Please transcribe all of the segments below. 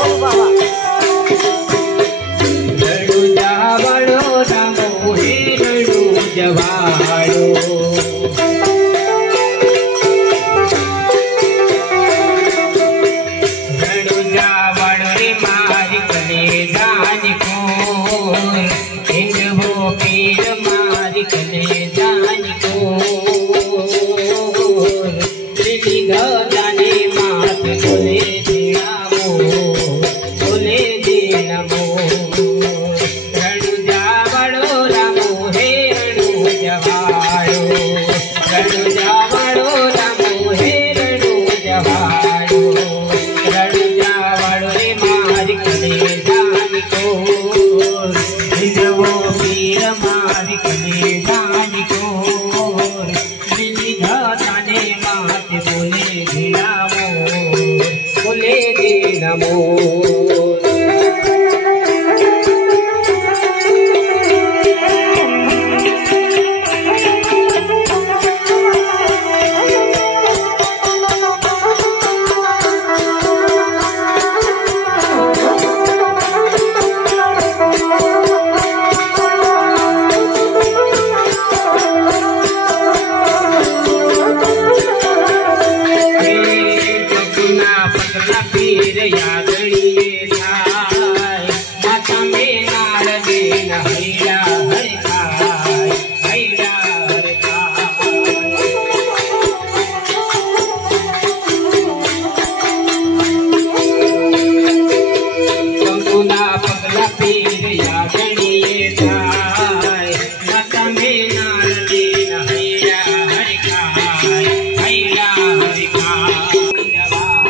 बोलू बाबा रडू जावड़ो रामो हे रडू जवाड़ो रडू जावड़ो रे मारी कलेजान को हिंगवो पीर मारी कलेजान को तेरी जाने मात बोले दिनामो बोले दिनमो रडू जावड़ो रामो हे रडू जवाड़ो रडू जावड़ो रामो हे रडू जवाड़ो रडू जावड़ो रे मारी कलेजान को हिंगवो पीर मारी कलेजान को दिली जाने मात बोले दिनामो बोले दिनमो पतला पीर यादड़िए थाय माथा में नाड़ देन हैरा हर खाय हैरा हर खाय कंकुना पतला पीर यादड़िए थाय माथा में नाड़ देन हैरा हर खाय हैरा हर खाय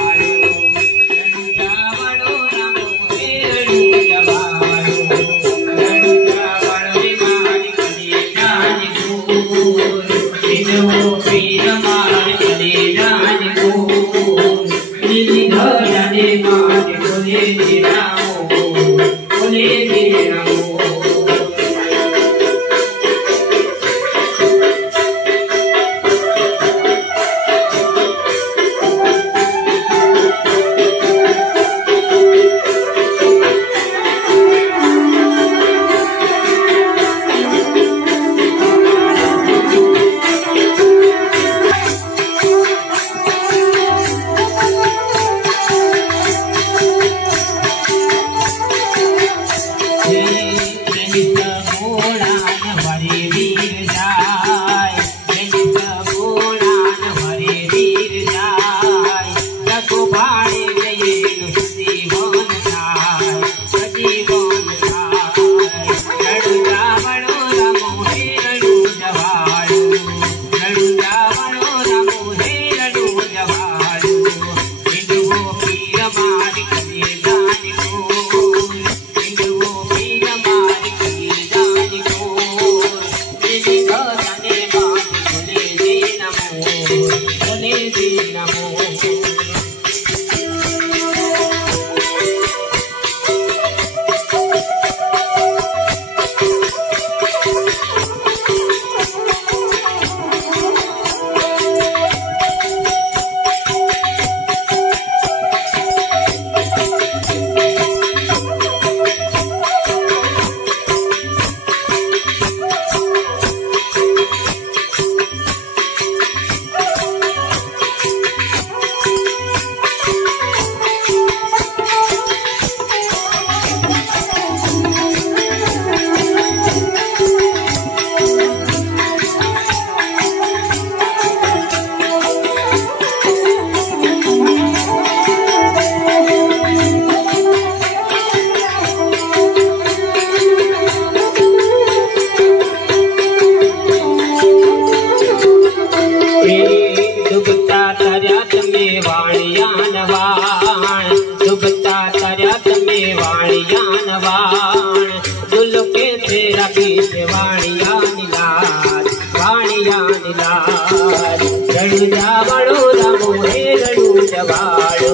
रडू जावड़ो रामो हे रडू जवाड़ो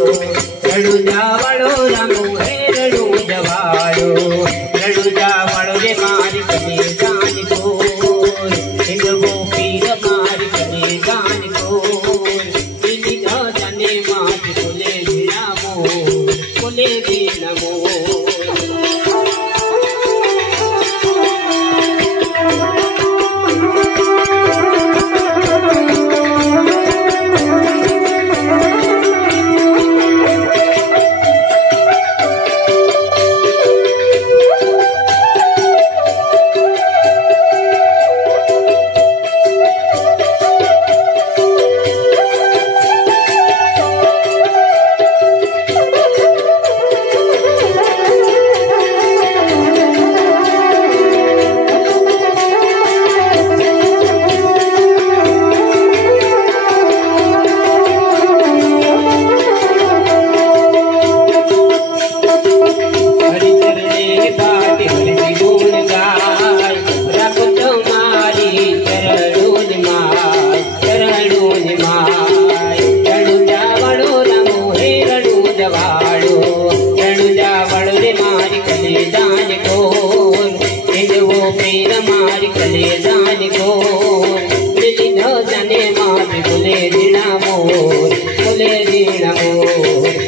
रडू जावड़ो रामो हे रडू जवाड़ो रडू जावड़ो रे मारी कने जान को हिंगवो पीर मारी कने जान को दिली जाने मात बोले दिनामो फुले दीन मोर कलेजान को मिली न जाने माँ फुले दीना मोर